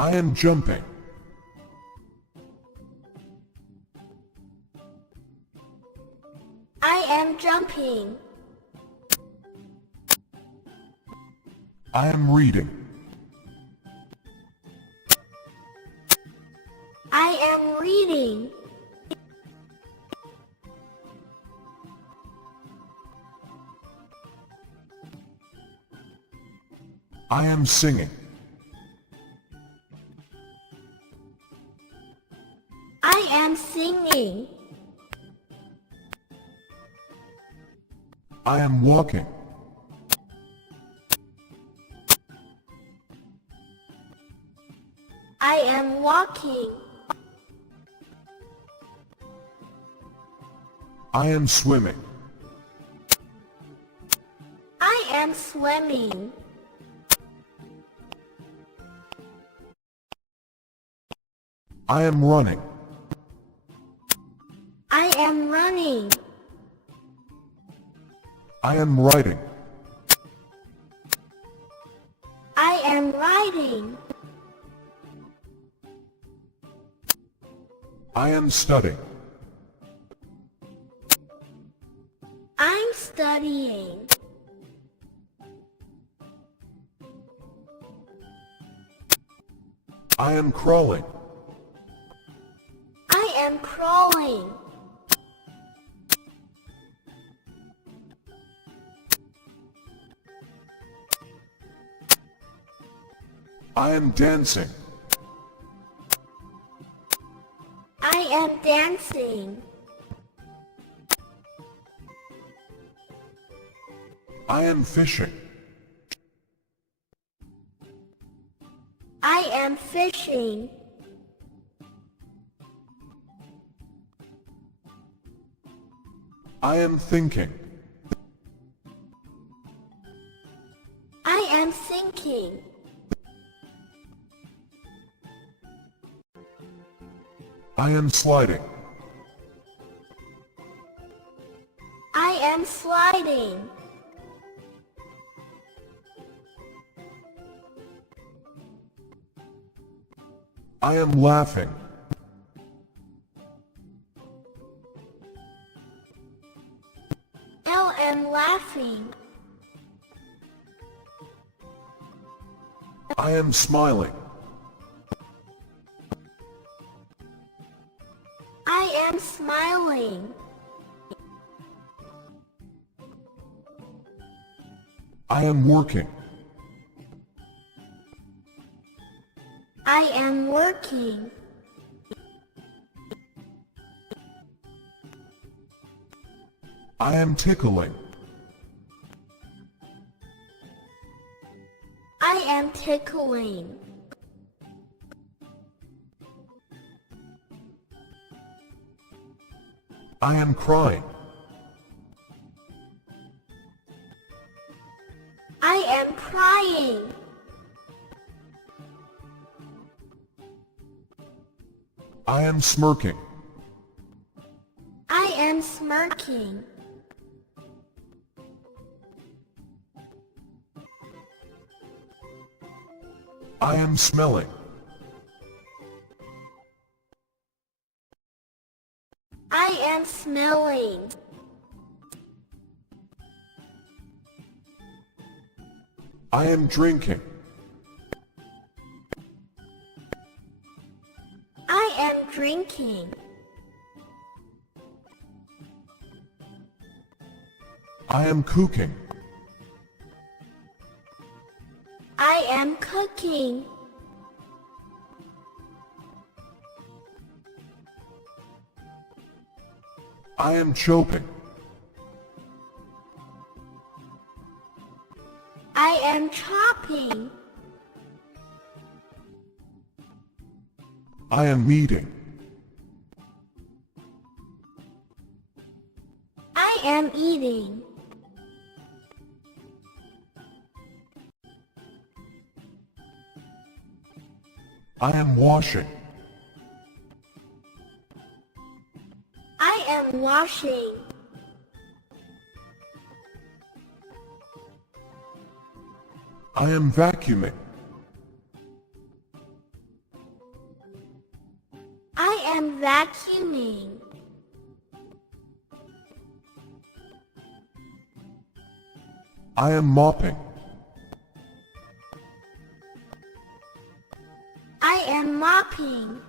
I am jumping. I am jumping. I am reading. I am reading. I am singing. I am singing. I am walking. I am walking. I am swimming. I am swimming. I am running. I am running. I am writing. I am writing. I am studying. I'm studying. I am crawling. I am crawling. I am dancing. I am dancing. I am fishing. I am fishing. I am thinking. I am thinking. I am sliding. I am sliding. I am laughing. I am laughing. I am smiling. I am smiling. I am working. I am working. I am tickling. I am tickling. I am crying. I am crying. I am smirking. I am smirking. I am smelling. I am smelling. I am drinking. I am drinking. I am cooking. I am cooking. I am chopping. I am chopping. I am eating. I am eating. I am washing. I am washing. I am vacuuming. I am vacuuming. I am mopping. I am mopping.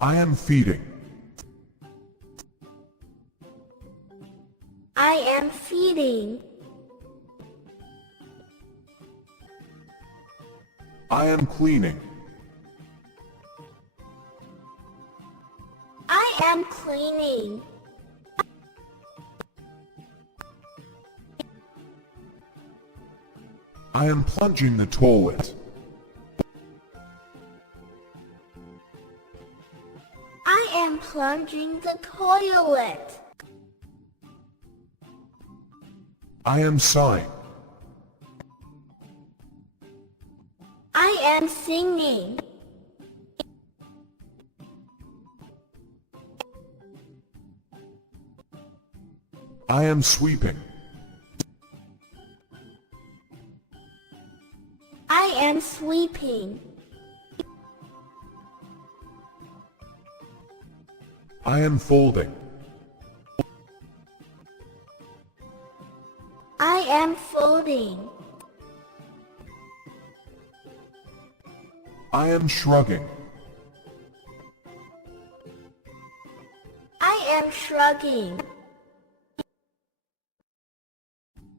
I am feeding. I am feeding. I am cleaning. I am cleaning. I am plunging the toilet. I am plunging the toilet. I am sighing. I am singing. I am sweeping. I am sweeping. I am folding. I am folding. I am shrugging. I am shrugging.